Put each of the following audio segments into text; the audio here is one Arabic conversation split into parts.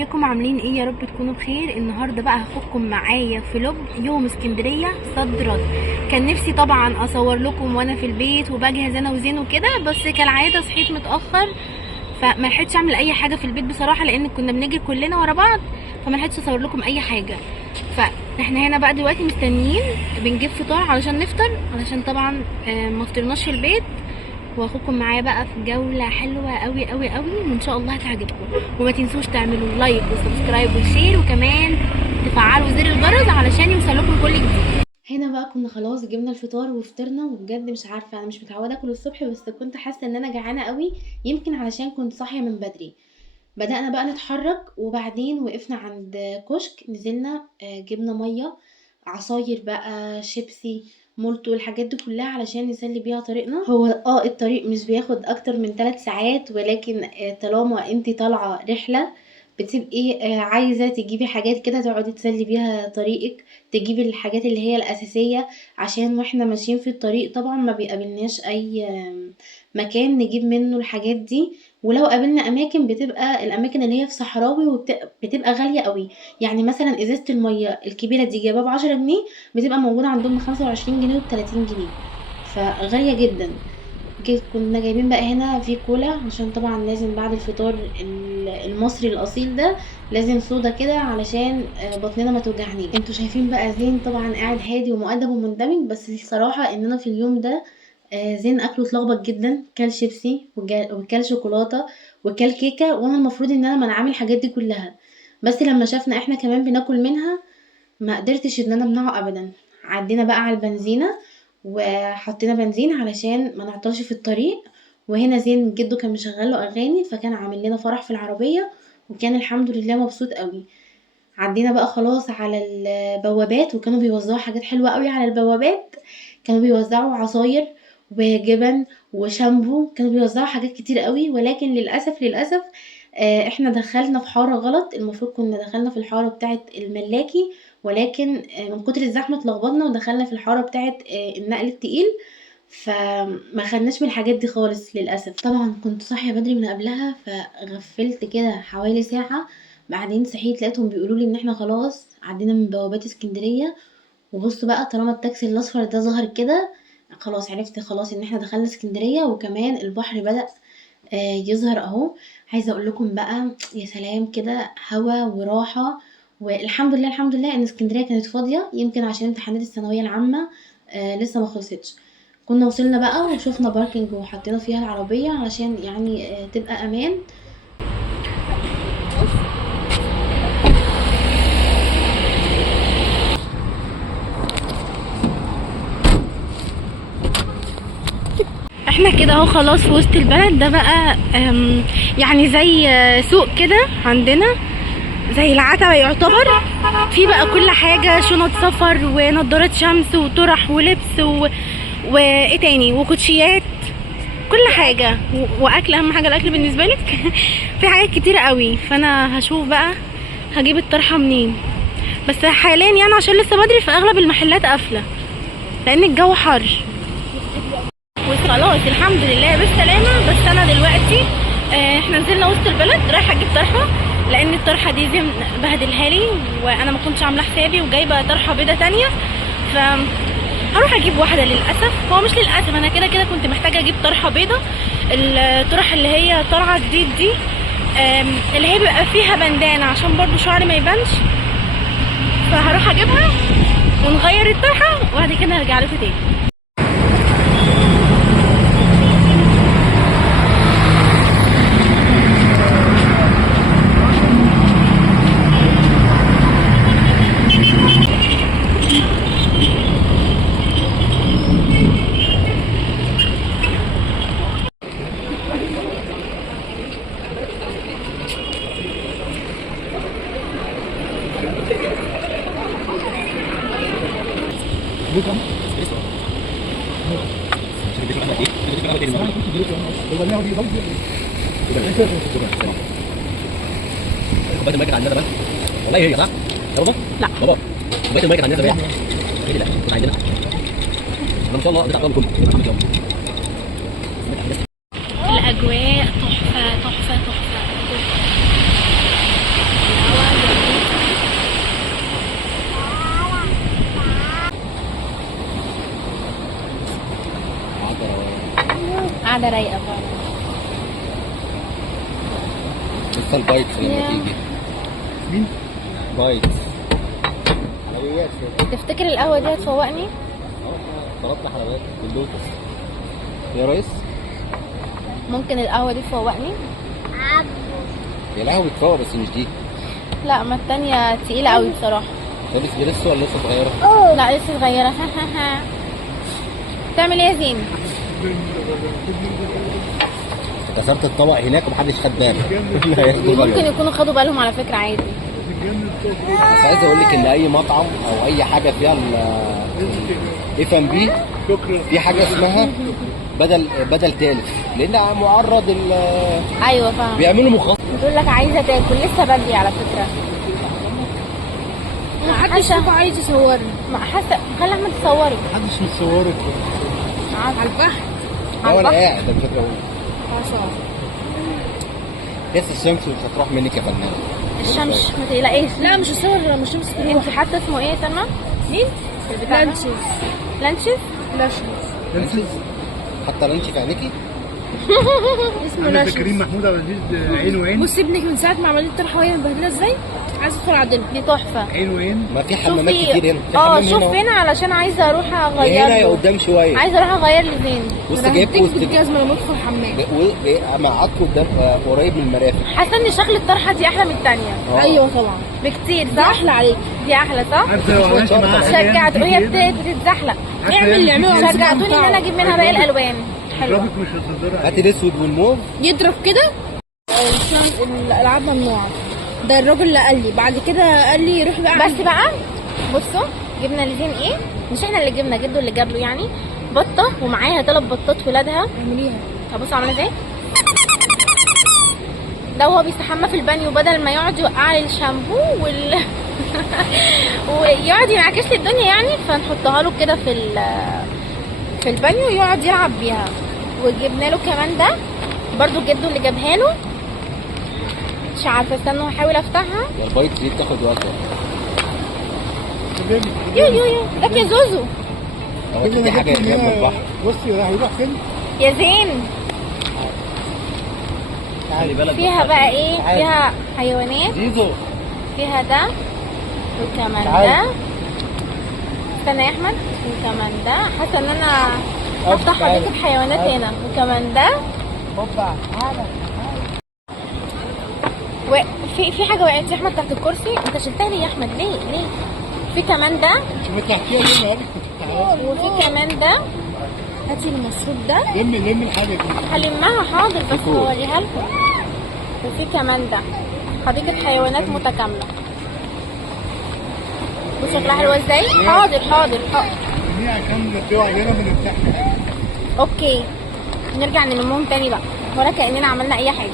ازيكم عاملين ايه؟ يا رب تكونوا بخير. النهارده بقى هاخدكم معايا فلوج يوم اسكندريه صد رد. كان نفسي طبعا اصور لكم وانا في البيت وبجهز انا وزين وكده، بس كالعاده صحيت متاخر فما لحقتش اعمل اي حاجه في البيت بصراحه، لان كنا بنجري كلنا ورا بعض، فما لحقتش اصور لكم اي حاجه. فاحنا هنا بقى دلوقتي مستنيين بنجيب فطار علشان نفطر، علشان طبعا ما فطرناش في البيت. واخدكم معايا بقى في جوله حلوه قوي قوي قوي، وان شاء الله هتعجبكم. وما تنسوش تعملوا لايك وسبسكرايب وشير، وكمان تفعلوا زر الجرس علشان يوصلكم كل جديد. هنا بقى كنا خلاص جبنا الفطار وفطرنا، وبجد مش عارفه، انا مش متعوده اكل الصبح، بس كنت حاسه ان انا جعانه قوي، يمكن علشان كنت صاحيه من بدري. بدأنا بقى نتحرك، وبعدين وقفنا عند كشك، نزلنا جبنا ميه، عصاير بقى، شيبسي، مولتو، الحاجات دي كلها علشان نسلي بيها طريقنا. هو الطريق مش بياخد اكتر من 3 ساعات، ولكن طالما انت طالعه رحله بتبقي عايزه تجيبي حاجات كده تقعدي تسلي بيها طريقك، تجيبي الحاجات اللي هي الاساسيه، عشان واحنا ماشيين في الطريق طبعا ما بيقابلناش اي مكان نجيب منه الحاجات دي. ولو قابلنا اماكن بتبقى الاماكن اللي هي في صحراوي، وبتبقى غاليه قوي. يعني مثلا ازازه الميه الكبيره دي جايباها ب10 جنيه، بتبقى موجوده عندهم ب25 جنيه وب30 جنيه، فغاليه جدا. كنا جايبين بقى هنا في كولا، عشان طبعا لازم بعد الفطار المصري الاصيل ده لازم صودا كده علشان بطننا ما توجعني. انتوا شايفين بقى زين طبعا قاعد هادي ومؤدب ومندمج، بس الصراحه ان انا في اليوم ده زين اكله اتلخبط جدا، كل شيبسي وكل شوكولاته وكل كيكه، وانا المفروض ان انا منعمل الحاجات دي كلها، بس لما شافنا احنا كمان بناكل منها ما قدرتش ان انا امنعه ابدا. عدينا بقى على البنزينه وحطينا بنزين علشان ما نعطلش في الطريق، وهنا زين جده كان مشغل له اغاني، فكان عامل لنا فرح في العربيه، وكان الحمد لله مبسوط قوي. عدينا بقى خلاص على البوابات، وكانوا بيوزعوا حاجات حلوه قوي على البوابات. كانوا بيوزعوا عصاير وجبن وشامبو، كانوا بيوزعوا حاجات كتير قوي، ولكن للاسف احنا دخلنا في حاره غلط. المفروض كنا دخلنا في الحاره بتاعه الملاكي، ولكن من كتر الزحمه اتلخبطنا ودخلنا في الحاره بتاعه النقل التقيل، فما خدناش من الحاجات دي خالص للاسف. طبعا كنت صاحيه بدري من قبلها، فغفلت كده حوالي ساعه، بعدين صحيت لقيتهم بيقولوا لي ان احنا خلاص عدينا من بوابات اسكندريه. وبصوا بقى، طالما التاكسي الاصفر ده ظهر كده، خلاص عرفت خلاص ان احنا دخلنا اسكندريه، وكمان البحر بدأ يظهر اهو. عايزه اقول لكم بقى يا سلام كده، هوا وراحه. والحمد لله الحمد لله ان اسكندريه كانت فاضيه، يمكن عشان امتحانات الثانويه العامه لسه ما خلصتش. كنا وصلنا بقى وشوفنا باركنج وحطينا فيها العربيه علشان يعني تبقى امان. احنا كده اهو خلاص في وسط البلد. ده بقى يعني زي سوق كده عندنا، زي العتبة يعتبر، في بقى كل حاجة، شنط سفر ونضارات شمس وطرح ولبس وايه تاني وكوتشيات، كل حاجة واكل. اهم حاجة الاكل بالنسبة لك في حاجات كتير قوي. فانا هشوف بقى هجيب الطرحة منين، بس حاليا يعني عشان لسه بدري فاغلب المحلات قافلة لان الجو حر. وخلاص الحمد لله بالسلامة. بس انا دلوقتي احنا نزلنا وسط البلد رايحة اجيب طرحة، لان الطرحة دي زي بهدلها لي وانا ما كنتش عاملة حسابي، وجايبة طرحة بيضة تانية، هروح اجيب واحدة. للأسف هو مش للأسف، انا كده كده كنت محتاجة اجيب طرحة بيضة. الطرح اللي هي طالعة جديد دي اللي هي بيبقى فيها بندانة عشان برضو شعري ما يبانش، فهروح اجيبها ونغير الطرحة وبعد كده هرجع لكم تاني. كوبايه الميه كانت عندنا زمان، والله هي صح يا بابا؟ لا بابا كوبايه الميه كانت عندنا زمان، هي لا كانت عندنا. انا ان شاء الله بتاع كله الاجواء تحفه تحفه تحفه. قاعده رايقه فعلا. لسه البايتس لما تيجي. مين؟ بايتس حلويات كده. تفتكر القهوه دي هتفوقني؟ طلبنا حلويات باللوتس يا ريس. ممكن القهوه دي تفوقني؟ يا لهوي بتفوق بس مش دي. لا، ما التانية تقيلة قوي بصراحة. طب اسبريسو ولا لسه صغيرة؟ لا لسه صغيرة. تعمل ايه يا زين؟ كسرت الطبق هناك ومحدش خد باله. ممكن يكونوا خدوا بالهم على فكرة عادي. بس عايز اقول لك ان اي مطعم او اي حاجة فيها اف ام بي في حاجة اسمها بدل تالت لان معرض ايوه فاهم. بيعملوا مخاطر. بتقول لك عايزة تاكل لسه بدري على فكرة. ما حدش فيكم عايز يصورني. ما حاسة خلي احمد تصورك. محدش مصورك. على البحر. وانا قاعد مش فاكر اقول. حصل. كاس الشمس مش هتروح منك يا فنان. الشمس ما تقلقيش. لا مش هصور، مش شمس انت حتى اسمه ايه يا سلمى؟ مين؟ البتاع ده؟ لانشز. لانشز؟ لانشز. حتى لانش في عينيكي. اسمه عامل زي لانشز. كريم محمود عبد العزيز عين وعين. بص ابنك من ساعة ما عملت الطرحة وهي مبهدلة ازاي؟ عايز ادخل اعدلها. دي تحفة. عين وعين. ما في حمامات شوفي. كتير هنا. في حمام شوف هنا. هنا علشان عايزة اروح اغير هنا يا له. قدام شويه. عايزة اروح اغير لزين. وسط انا جايب هديك وسط بالجزمة لما ادخل الحمام. معاكوا قدام قريب من المرافق. حاسة ان شكل الطرحة دي احلى من التانية ايوه طبعا. بكتير ده صح؟ احلى عليك. دي احلى صح؟ عارفه لو عملت معاها حاجه شجعت وهي بتتزحلق. اعمل اللي عمله. شجعتوني ان انا اجيب منها باقي الالوان. حلوة. رابط مش هتصدرها. هات الاسود والموف. يضرب كده. الالعاب ممنوعة. ده الراجل اللي قال لي، بعد كده قال لي روح بقى بس بقى بصوا جبنا لزين ايه؟ مش احنا اللي جبنا، جده اللي جاب له يعني بطة ومعاها 3 بطات ولادها. اعمليها. هبصوا عاملة ازاي؟ ده وهو بيستحمى في البانيو بدل ما يقعد يوقع لي الشامبو ويقعد ينعكش لي الدنيا يعني، فنحطها له كده في البانيو يقعد يلعب بيها. وجبنا له كمان ده برضو جده اللي جابها له. مش عارفه استنوا هحاول افتحها. يا البايت دي بتاخد وقت. يو لك يا زوزو. هو دي حاجه جنب البحر. بصي ده هيروح فين؟ يا زين خلي بالك. فيها بقى ايه؟ فيها حيوانات. زيزو. فيها ده وكمان ده. استنى يا احمد. وكمان ده. حاسه ان انا هفتح حديقه حيوانات هنا. وكمان ده. في حاجه وقعت يا احمد تحت الكرسي. انت شلتها لي يا احمد ليه؟ في كمان ده. شوف انت هتحكيها ليه النهارده كنت تعالى. وفي كمان ده. هاتي المشروب ده. لم الحاجه دي. هلمها حاضر بس هوريها لكم. وفي كمان ده حديقة حيوانات متكاملة. وشكلها حلوة ازاي؟ حاضر. دي عشان تقع علينا بنفتحها. اوكي نرجع نلمهم تاني بقى ولا كأننا عملنا اي حاجة.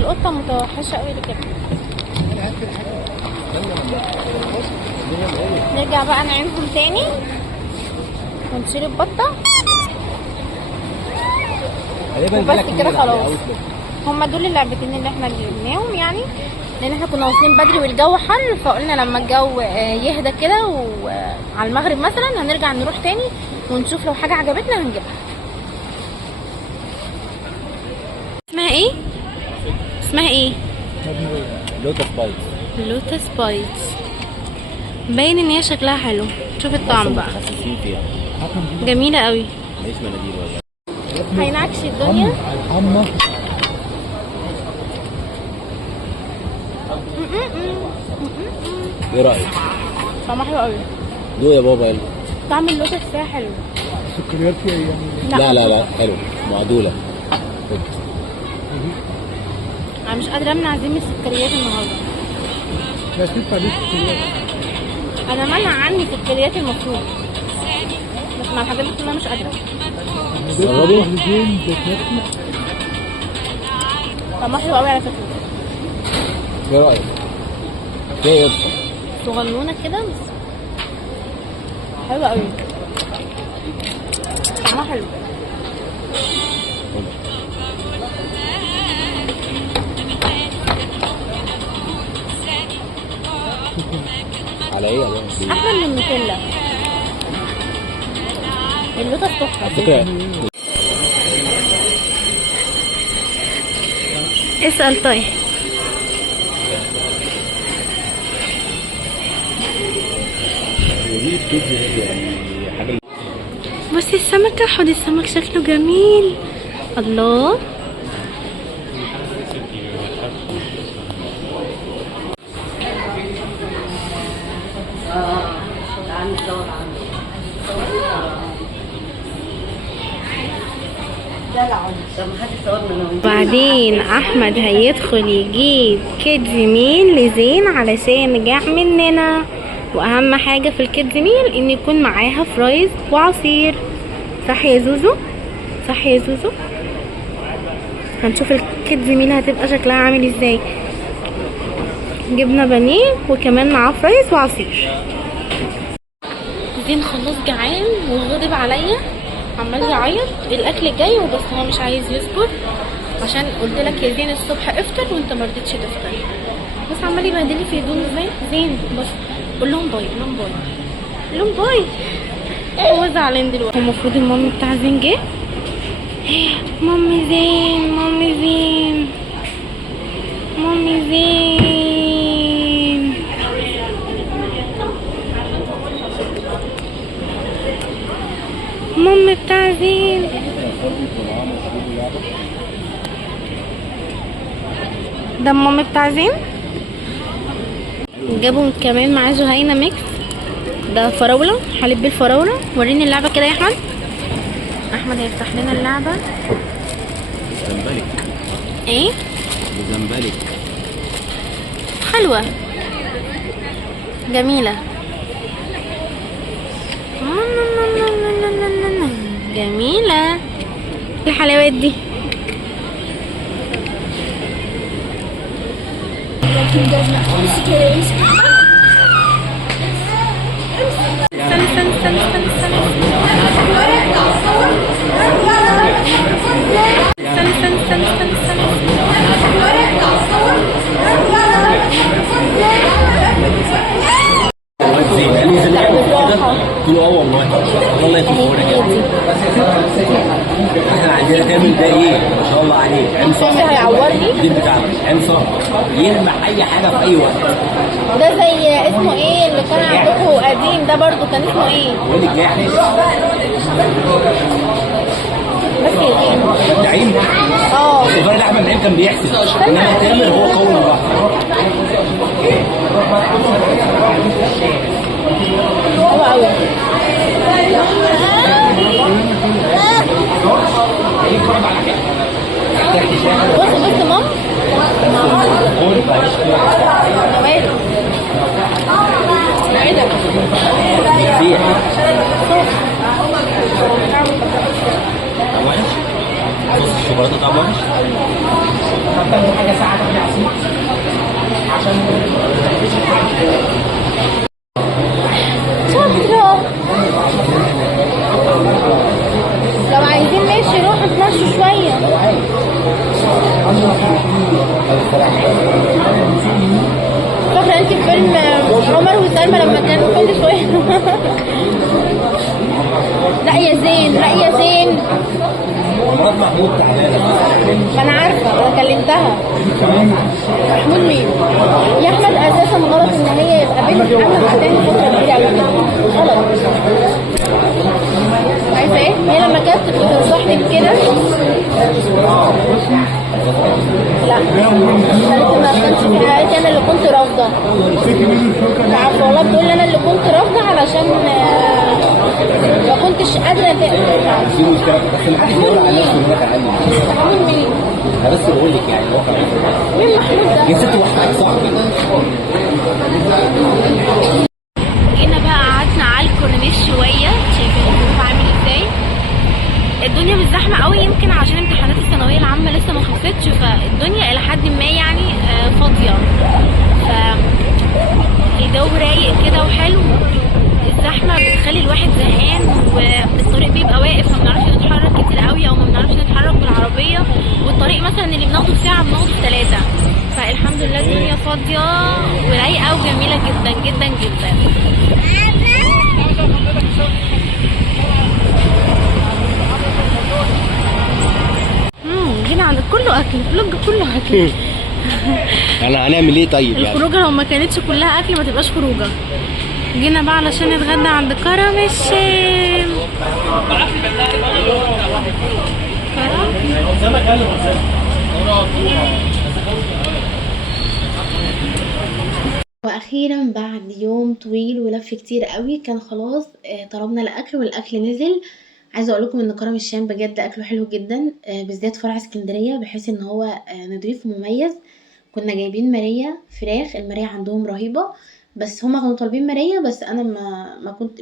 القطة متوحشة قوي كده. نرجع بقى نعينهم تاني ونشيل البطة وبس كده خلاص. هما دول اللعبتين اللي احنا جبناهم يعني، لان احنا كنا واصلين بدري والجو حر، فقلنا لما الجو يهدى كده وعلى المغرب مثلا هنرجع نروح تاني ونشوف لو حاجة عجبتنا هنجيبها. اسمها ايه؟ لوتس بايت. لوتس بايتس. باين ان هي شكلها حلو. شوف الطعم بقى متخصصين فيها. جميلة قوي. ماليش مناديل ولا. هينعكش الدنيا. عمّا ايه رايك؟ طعمها حلو قوي. دوق يا بابا يلا. طعم اللوتس فيها حلو. السكريات فيها ايه يعني؟ لا حلو معدوله. انا مش قادرة امنع عزيمة السكريات النهارده. لا تدفع دي السكريات. انا منع عني السكريات المفروض، بس مع الحاجات دي انا مش قادرة. جربي. طعمها حلو قوي على فكرة. ايه رايك؟ ايه يا صغنونة كده بس حلوة قوي. طعمها حلو. على ايه يا بابا؟ احلى من النوتيلا. اللوتس تحفة. على فكره اسأل طيب. بصي السمكة، حوض السمك شكله جميل. الله. بعدين احمد هيدخل يجيب كيدز ميل لزين علشان جاع مننا، واهم حاجة في الكيدز ميل ان يكون معاها فرايز وعصير. صح يا زوزو؟ صح يا زوزو؟ هنشوف الكيدز ميل هتبقى شكلها عامل ازاي. جبنا بانيه وكمان معاه فرايز وعصير. زين خلاص جعان وغضب عليا، عمال يعيط الاكل جاي وبس هو مش عايز يصبر، عشان قلت لك يا زين الصبح افطر وانت ما رضيتش تفطر، بس عمال يبهدلي في هدومي. زين بس قول لهم باي، قول لهم باي، قول لهم باي. هو زعلان دلوقتي. المفروض المامي بتاع زين جه. مامي زين، مامي زين، مامي زين. مامي بتاع زين. ده مامي بتاع زين. جابوا كمان معاه جهينة ميكس، ده فراولة، حليب بالفراولة. وريني اللعبة كده يا احمد. احمد هيفتح لنا اللعبة. زنبلك. ايه؟ زنبلك. حلوة جميلة. جميلة الحلويات دي. والله يكون في عونك. احنا عندنا كامل ده ايه ما شاء الله عليه، عين صح هيعورني الدين بتاعنا، عين صح يلمح اي حاجه في اي وقت. ده زي اسمه ايه اللي كان عندكم قديم ده برضو، كان اسمه ايه؟ وين الجاحش؟ بس يا زين الدعيم. الفرق احمد نعيم كان بيحسد، انما تامر هو قوي البحر. حلو قوي. بص بص مام. ايه ده؟ طعم وحش؟ صوص الشوكولاته طعم وحش؟ حاجه ساعه شاطرة. لو عايزين ماشي روحوا اتمشوا شوية. فاكرة انت في فيلم عمر وسلمى لما كان كل شوية لا يا زين، لا يا زين. مرات محمود تعبانه. ما انا عارفة، انا كلمتها. محمود مين؟ يا احمد اساسا غلط ان هي يبقى بنت عاملة مع تاني فترة كبيرة اوي كده. غلط. عايزة ايه؟ هي لما كانت بتنصحني بكده لا قالت ما كانش في حياتي، انا اللي كنت رافضة. مش عارفة والله، بتقول لي انا اللي كنت رافضة علشان ما كنتش قادرة في مشكله بس محدش بيقول على نفسه ان هو تعلم. محمود مين؟ انا بس بقول لك يعني هو مين محمود ده؟ يا ست واحده صاحبي. جينا بقى قعدنا على الكورنيش شويه، شايفين الظروف عامل ازاي. الدنيا مش زحمه قوي، يمكن عشان امتحانات الثانويه العامه لسه ما خلصتش، فالدنيا الى حد ما يعني فاضيه، فالجو رايق كده وحلو. الزحمه بتخلي الواحد زهقان والطريق بيبقى واقف، ما بنعرفش نتحرك كتير قوي او ما بنعرفش نتحرك بالعربيه، والطريق مثلا اللي بناخده في ساعه بناخده في 3. فالحمد لله الدنيا فاضيه ورايقه وجميله جدا جدا جدا. جينا عن كله اكل، الفلوج كله اكل. يعني هنعمل ايه طيب يعني؟ الخروجه لو ما كانتش كلها اكل ما تبقاش خروجه. جينا بقى علشان نتغدى عند كرم الشام. واخيرا بعد يوم طويل ولف كتير قوي كان خلاص طلبنا الاكل والاكل نزل. عايزه اقول لكم ان كرم الشام بجد اكله حلو جدا، بالذات فرع اسكندريه، بحيث ان هو نضيف ومميز. كنا جايبين ماريا فراخ، الماريا عندهم رهيبه، بس هما كانوا طالبين ماريا، بس انا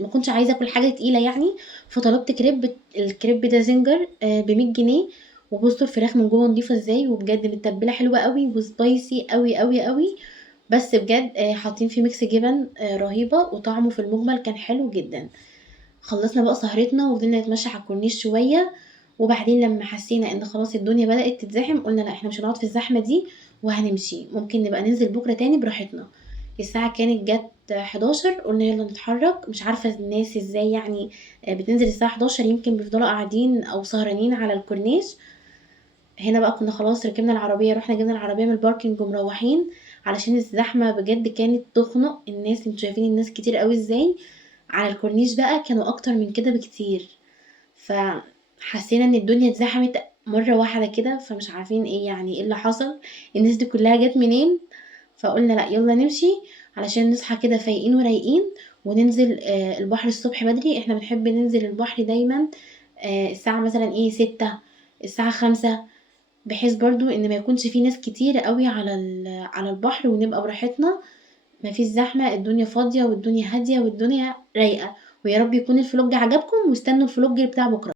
ما كنتش عايزه اكل حاجه تقيله يعني، فطلبت كريب. الكريب ده زنجر ب 100 جنيه. وبصوا الفراخ من جوه نضيفه ازاي، وبجد متبله حلوه قوي وسبايسي قوي قوي قوي. بس بجد حاطين فيه ميكس جبن رهيبه، وطعمه في المجمل كان حلو جدا. خلصنا بقى سهرتنا وفضلنا نتمشى على الكورنيش شويه، وبعدين لما حسينا ان خلاص الدنيا بدأت تتزحم قلنا لا احنا مش هنقعد في الزحمه دي وهنمشي، ممكن نبقى ننزل بكره تاني براحتنا. الساعه كانت جت 11، قلنا يلا نتحرك. مش عارفه الناس ازاي يعني بتنزل الساعه 11، يمكن بيفضلوا قاعدين او سهرانين على الكورنيش. هنا بقى كنا خلاص ركبنا العربيه، رحنا جبنا العربيه من الباركنج ومروحين، علشان الزحمه بجد كانت تخنق الناس. انتوا شايفين الناس كتير قوي ازاي على الكورنيش، بقى كانوا اكتر من كده بكتير. فحسينا ان الدنيا اتزحمت مره واحده كده، فمش عارفين ايه يعني ايه اللي حصل، الناس دي كلها جت منين. فقلنا لا يلا نمشي علشان نصحى كده فايقين ورايقين، وننزل البحر الصبح بدري. احنا بنحب ننزل البحر دايما الساعه مثلا 6، الساعه 5، بحيث برضو ان ما يكونش في ناس كتير قوي على البحر، ونبقى براحتنا، ما فيش زحمه، الدنيا فاضيه والدنيا هاديه والدنيا رايقه. ويا رب يكون الفلوج عجبكم، واستنوا الفلوج بتاع بكره.